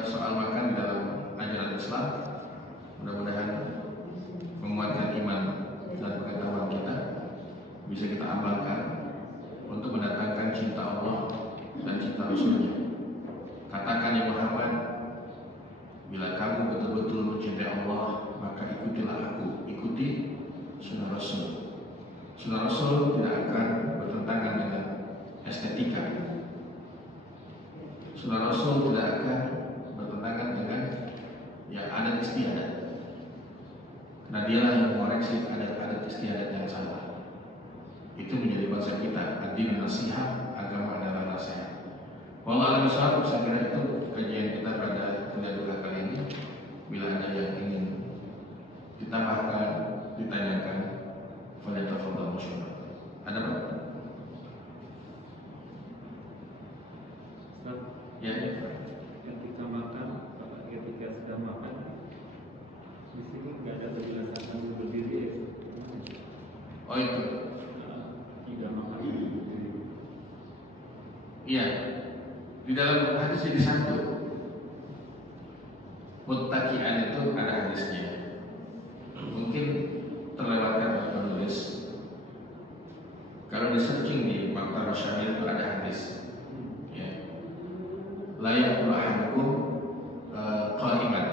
soal makan dalam ajaran Islam. Mudah-mudahan menguatkan iman dan pengetahuan kita, bisa kita amalkan untuk mendatangkan cinta Allah dan cinta Rasulnya. Katakan ya Muhammad, bila kamu betul-betul mencintai Allah, maka ikutilah aku, ikuti sunnah Rasul. Sunnah Rasul tidak akan bertentangan dengan estetika. Sunnah Rasul tidak akan bertentangan dengan yang adat istiadat. Karena dialah yang mengoreksi adat istiadat yang salah. Itu menjadi konsep kita. Ad-din nasihat, agama adalah nasihat. Wallahu a'lam bishawab. Saya kira itu kajian kita pada kuliah duha kali ini. Bila ada yang ingin ditambahkan, ditanyakan, falyatafadhal masyaallah. Ada Pak? Ya. Ketika makan, ketika sedang makan, di sini nggak ada penjelasan sambil berdiri ya. Oh itu. Tidak makan berdiri. Iya. Di dalam hadis jadi satu. Muttaqi'an itu ada hadisnya. Mungkin terlewatkan oleh penulis. Kalau di searching di Maktabah Syamil itu ada hadis. Ya. La ya'kulu ahadukum qa'iman.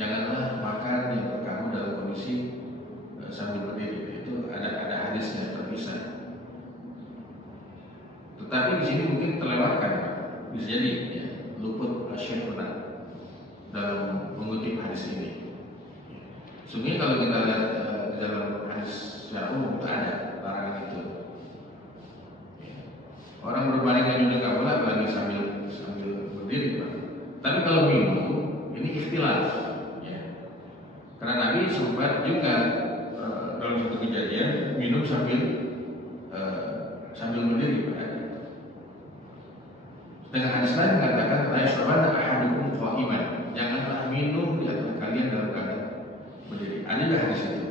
Janganlah makan yang kamu dalam kondisi sambil berdiri. Itu ada hadisnya terpisah. Tetapi di sini mungkin terlewatkan, bisa jadi ya, luput syekhuna dalam mengutip hadis ini. Sungguh kalau kita lihat dalam hadis secara umum itu ada larangan itu. Orang berbaring juga nggak boleh lagi sambil berdiri, Pak. Tapi kalau minum ini ikhtilaf, ya. Karena Nabi sempat juga dalam satu kejadian minum sambil berdiri, Pak. Dengan hadis lain mengatakan la yashrabanna ahadukum qa'iman. Janganlah minum di antara kalian dalam keadaan berdiri. Ada hadis itu.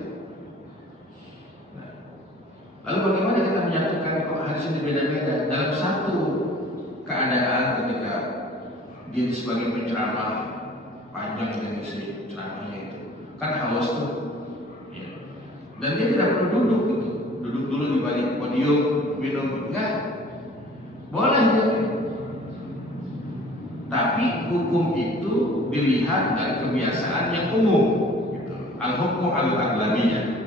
Nah, lalu bagaimana kita menyatukan kok hadis ini beda-beda dalam satu keadaan ketika dia sebagai penceramah panjang dan isi ceramahnya itu kan haus tuh, ya. Dan dia tidak perlu duduk dulu di balik podium minum, enggak boleh dia. Tapi hukum itu dilihat dari kebiasaan yang umum, gitu. Al-hukmu al-aghlabiyah.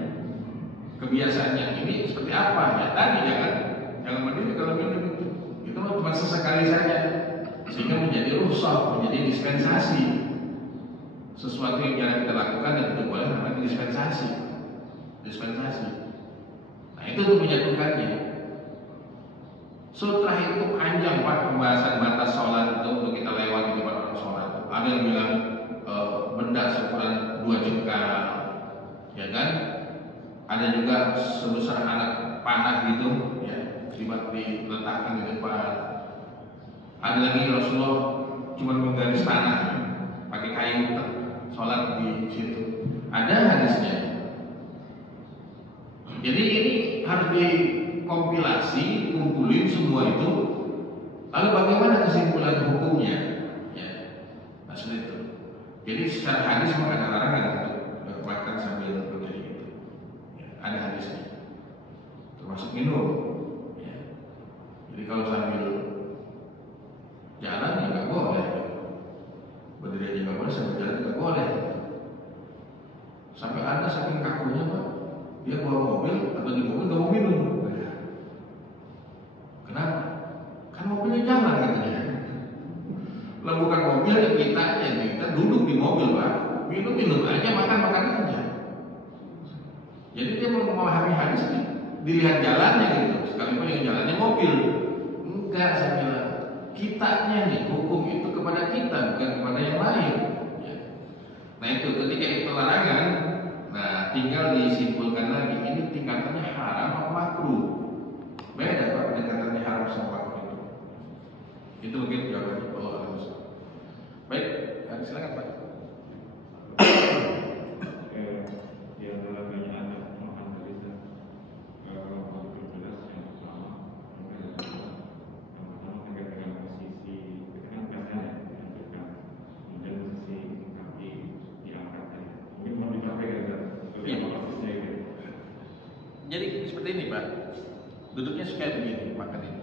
Kebiasaan yang ini seperti apa? Ya tadi jangan berdiri kalau minum itu. Itu cuma sesekali saja, sehingga menjadi rukhsah, menjadi dispensasi. Sesuatu yang jarang kita lakukan dan itu boleh namanya dispensasi. Nah itu untuk menyatukannya. Sutra itu panjang Pak, pembahasan batas sholat itu untuk kita lewat di depan orang sholat. Ada yang bilang benda seukuran 2 jengkal, ya kan? Ada juga sebesar anak panah gitu, ya, diletakkan di depan. Ada lagi Rasulullah cuma menggaris tanah, pakai kayu sholat di situ. Ada hadisnya. Jadi ini harus dikompilasi, kumpulin semua itu. Lalu bagaimana kesimpulan hukumnya? Ya, maksud itu. Jadi secara hadis memang ada larangan untuk makan sambil berdiri itu. Ya, ada hadisnya. Termasuk minum. Ya. Jadi kalau sambil jalan ya nggak boleh. Berdiri aja nggak boleh, sambil jalan nggak boleh. Sampai ada saking kakunya Pak, dia bawa mobil atau di mobil nggak mau minum. Kenapa? Kan mobilnya jalan katanya. Lah bukan mobil ya kita duduk di mobil Pak, minum aja, makan aja. Jadi dia mau memahami hadis ini, dilihat jalannya gitu, sekalipun yang jalannya mobil. Enggak, saya bilang kitanya nih, hukum itu kepada kita bukan kepada yang lain. Nah itu ketika itu larangan, nah tinggal disimpulkan lagi ini tingkatannya haram atau makruh. Beda Pak pendekatannya haram sama makruh itu. Itu mungkin jawabannya. Allah harus. Baik, silakan Pak. Di antara banyak anak makan dari kalau berjelas yang pertama terkait dengan posisi dengan kanan yang dekat, kemudian posisi kaki diangkat ya. Mungkin mau dipakai posisinya gitu. Jadi seperti ini Pak, duduknya kayak begini makan ini.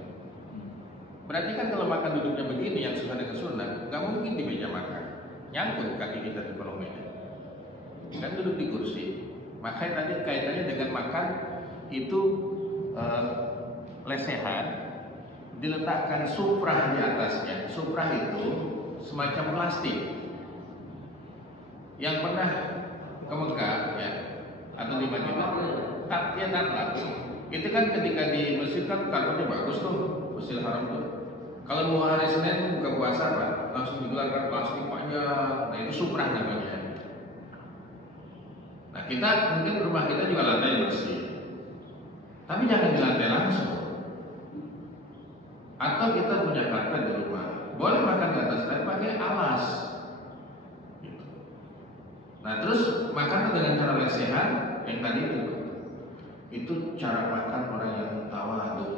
Berarti kan kalau makan duduknya begini yang sudah dengan sunnah, nggak mungkin di meja makan, nyangkut kaki kita di kolong meja. Kan duduk di kursi. Makanya tadi kaitannya dengan makan itu lesehan, diletakkan suprah di atasnya. Suprah itu semacam plastik. Yang pernah ke Mekah ya, atau di Madinah, tatlah. Itu kan ketika di masjid kan karpetnya bagus tuh, Masjidil Haram tuh. Kalau mau hari Senin buka puasa apa, langsung digelarkan plastik panjang. Nah itu suprah namanya. Nah kita mungkin rumah kita juga lantai bersih, tapi jangan di lantai langsung. Atau kita punya karpet di rumah, boleh makan di atas tapi pakai alas. Gitu. Nah terus makan dengan cara lesehan yang tadi itu cara makan orang yang tawadhu.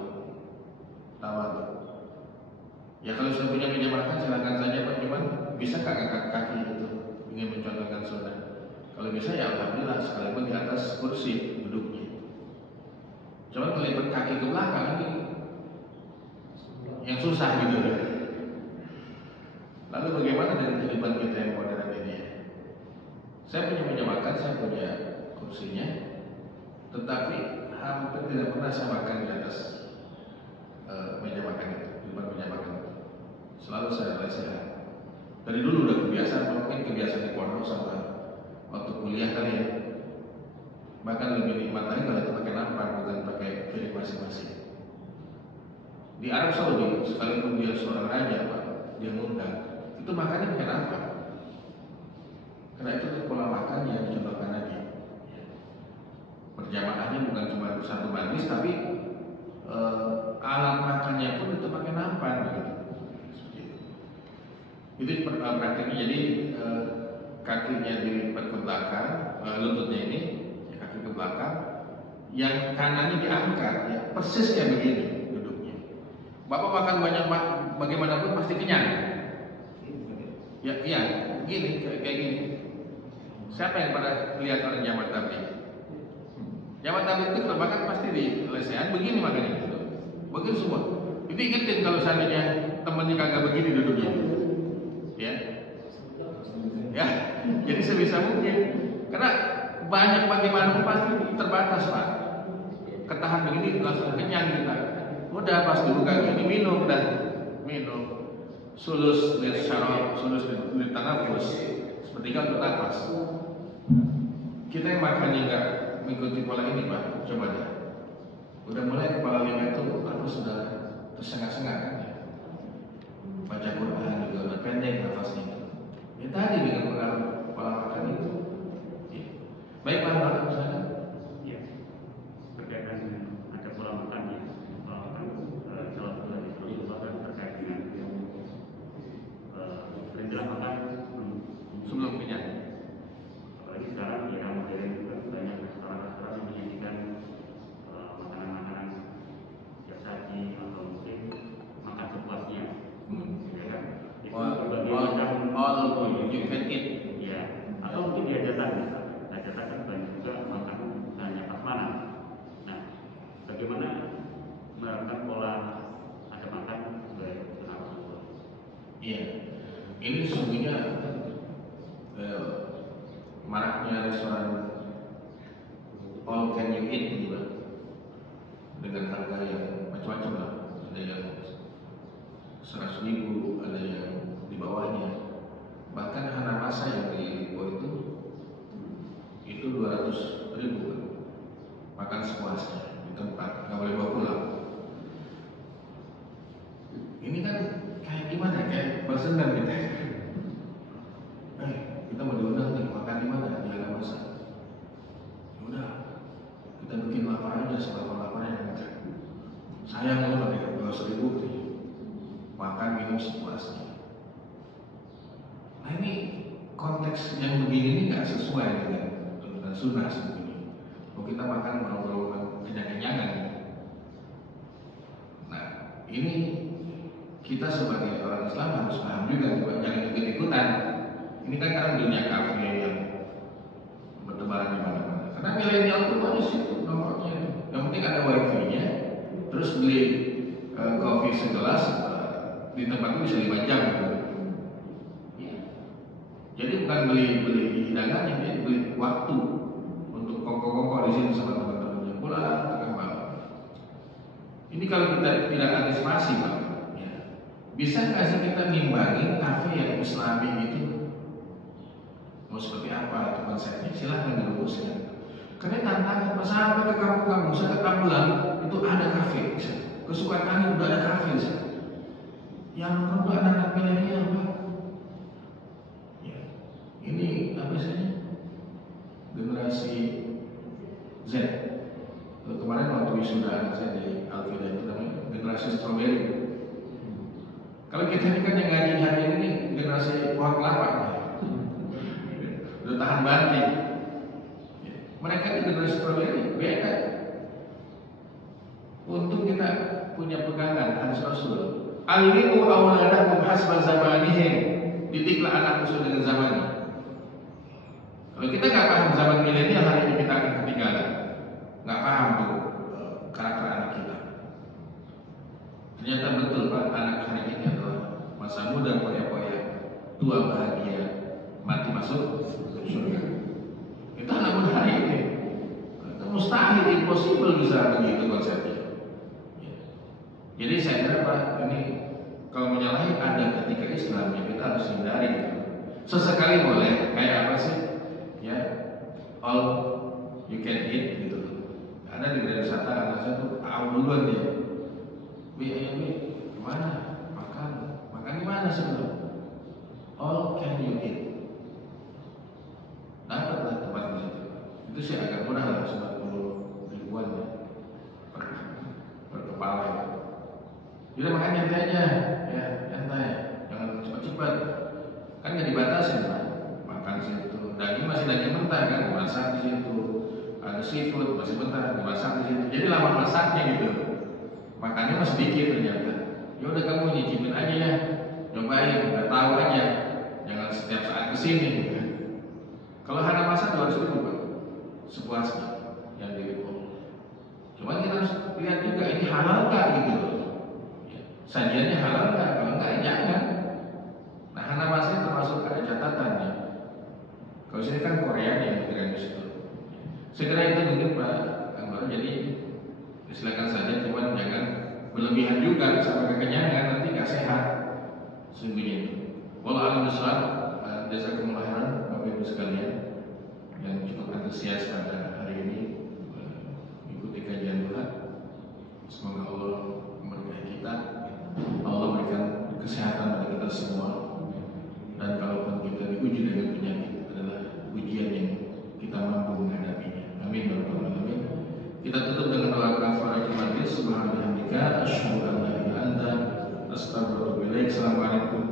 Ya kalau sudah punya meja makan silakan saja Pak, cuman bisa angkat kaki itu ingin mencontohkan sunnah. Kalau bisa ya alhamdulillah, sekalipun di atas kursi duduknya. Cuman kalau lipat kaki ke belakang ini yang susah gitu ya. Lalu bagaimana dengan kehidupan kita yang modern ini ya? Saya punya meja makan, saya punya kursinya, tetapi hampir tidak pernah saya makan di atas meja makan itu, di depan meja makan itu. Selalu saya lesehan. Dari dulu udah kebiasaan, mungkin kebiasaan di pondok sama waktu kuliah kali ya. Bahkan lebih nikmat lagi kalau itu pakai nampan, bukan pakai piring masing-masing. Di Arab Saudi, sekalipun dia seorang raja Pak, dia ngundang, itu makannya pakai nampan. Karena itu pola makan yang dicontohkan Nabi. Berjamaahnya bukan cuma satu majlis, tapi alat makannya pun itu pakai nampan begitu. Itu praktiknya. Jadi kakinya dilipat ke belakang, lututnya ini kaki ke belakang, yang kanannya diangkat, ya persis kayak begini duduknya. Bapak makan banyak bagaimanapun pasti kenyang. Ya, iya, gini kayak gini. Siapa yang pernah lihat orang jamat tabligh? Jamat tabligh itu kalau makan pasti di lesehan begini makanya gitu. Begini semua. Itu ingetin kalau seandainya temannya kagak begini duduknya. Ya. Ya, jadi sebisa mungkin. Karena banyak bagaimanapun pasti terbatas Pak. Ketahan begini langsung kenyang kita. Udah pas dibuka gini minum dan minum. Sulus lil syarab, sulus lil tanafus. Sepertiga untuk nafas. Kita yang makannya enggak mengikuti pola ini Pak, coba deh. Udah mulai kepala lima itu aku sudah tersengah-sengah kan ya. Baca Quran juga udah pendek nafasnya. Ya tadi dengan pola makan itu. Ya. Baik Pak, misalnya. Ya, berkaitan dengan ada pola makan ya. Pola makan salah satu dari Rasulullah kan terkait dengan perintah makan Sebelum kenyang. Apalagi sekarang di era modern juga banyak restoran-restoran yang menyajikan makanan-makanan saji atau mungkin makan sepuasnya. Ya kan? Itu berbagai macam all you can eat. Ya, atau mungkin di hajatan kan banyak juga makan hanya prasmanan. Nah, bagaimana menerapkan pola ada makan sebagai Rasulullah? Iya, ini sesungguhnya maraknya restoran all can you eat juga dengan harga yang macam-macam lah. Ada yang 100.000, ada yang di bawahnya. Bahkan Hanamasa yang di Lipo itu 200.000 makan sepuasnya di tempat, nggak boleh bawa pulang. Ini kan kayak gimana? Kayak bersendam kita. Kita mau diundang nih makan di mana? Di Hanamasa. Ya udah, kita bikin lapar aja selapar-laparnya. Sayang loh pada 200.000 nih. Makan minum sepuasnya. Nah ini konteks yang begini ini nggak sesuai dengan sunnah sebetulnya. Kalau kita makan mau kenyang-kenyangan. Nah ini kita sebagai orang Islam harus paham juga, jangan ikut-ikutan. Ini kan karena dunia kafe yang bertebaran di mana-mana. Karena milenial itu ada situ nomornya. Yang penting ada wifi-nya. Terus beli kopi segelas di tempat itu bisa 5 jam. Ya. Jadi bukan beli hidangannya, dia beli waktu untuk kongko-kongko di sini sama teman-temannya pulang tengah malam. Ini kalau kita tidak antisipasi, Pak, ya, bisa nggak sih kita ngimbangi kafe yang Islami itu? Mau seperti apa itu konsepnya? Silahkan dirumuskan. Karena tantangan masyarakat ke kampung-kampung, saya ke Pamulang itu ada kafe. Kesukaan kami udah ada kafe. Yang perlu anak-anak milenial, Pak. Ya, ini apa sih? Generasi Z. Kemarin waktu wisuda anak saya di Alvida itu namanya generasi strawberry. Kalau kita ini kan yang ngaji hari ini generasi pohon kelapa, udah tahan banting. Mereka itu generasi strawberry beda. Untuk kita punya pegangan hadis Rasul. Alimu awladakum hasba zamanihim. Didiklah anak sesuai dengan zamannya. Kalau kita nggak paham zaman milenial hari ini kita akan ketinggalan. Nggak paham tuh karakter anak kita. Ternyata betul Pak, anak hari ini adalah masa muda poya-poya, tua bahagia, mati masuk surga. Itu anak muda hari ini. Itu mustahil, impossible bisa begitu konsepnya. Jadi saya kira Pak, ini kalau menyalahi ada ketika Islam yang kita harus hindari. Sesekali boleh, kayak apa sih? Ya, all you can eat gitu. Ada di gereja wisata anak saya tuh tahu duluan dia. Kemana? Makan di mana sebelum? All can you eat. Dapatlah tempat di situ. Itu sih agak murah lah, 90 ribuan ya per kepala. Jadi makan nyantai aja, ya nyantai, jangan cepat-cepat. Kan nggak dibatasi Pak. Makan situ, daging masih daging mentah kan, dimasak di situ. Ada seafood masih mentah, dimasak di situ. Jadi lama masaknya gitu. Makannya masih dikit ternyata. Ya udah kamu nyicipin aja ya, cobain, nggak tahu aja. Jangan setiap saat kesini. Gitu. Kalau hana masak 200 ribu Pak, sepuasnya yang dirimu. Cuma kita harus lihat juga ini halal nggak gitu loh. Sajiannya halal nggak? Kalau nggak jangan. Nah, hana masak termasuk ada catatannya. Kalau sini kan Korea yang keren di situ. Segera itu mungkin Pak Anwar. Jadi silakan saja, cuman jangan berlebihan juga sampai kekenyangan, nanti nggak sehat. Sungguhnya. Walau alam besar, jazakumullah khairan Bapak Ibu sekalian yang cukup antusias pada hari ini mengikuti kajian Tuhan. Semoga Allah memberkahi kita. Allah berikan kesehatan pada kita semua. Dan kalaupun kita diuji dengan penyakit, adalah ujian yang kita mampu menghadapinya. Amin ya rabbal alamin. Kita tutup dengan doa kafaratul majlis. Subhanallah, asyhadu an la ilaha illa anta, astaghfiruka wa atubu ilaik. Assalamualaikum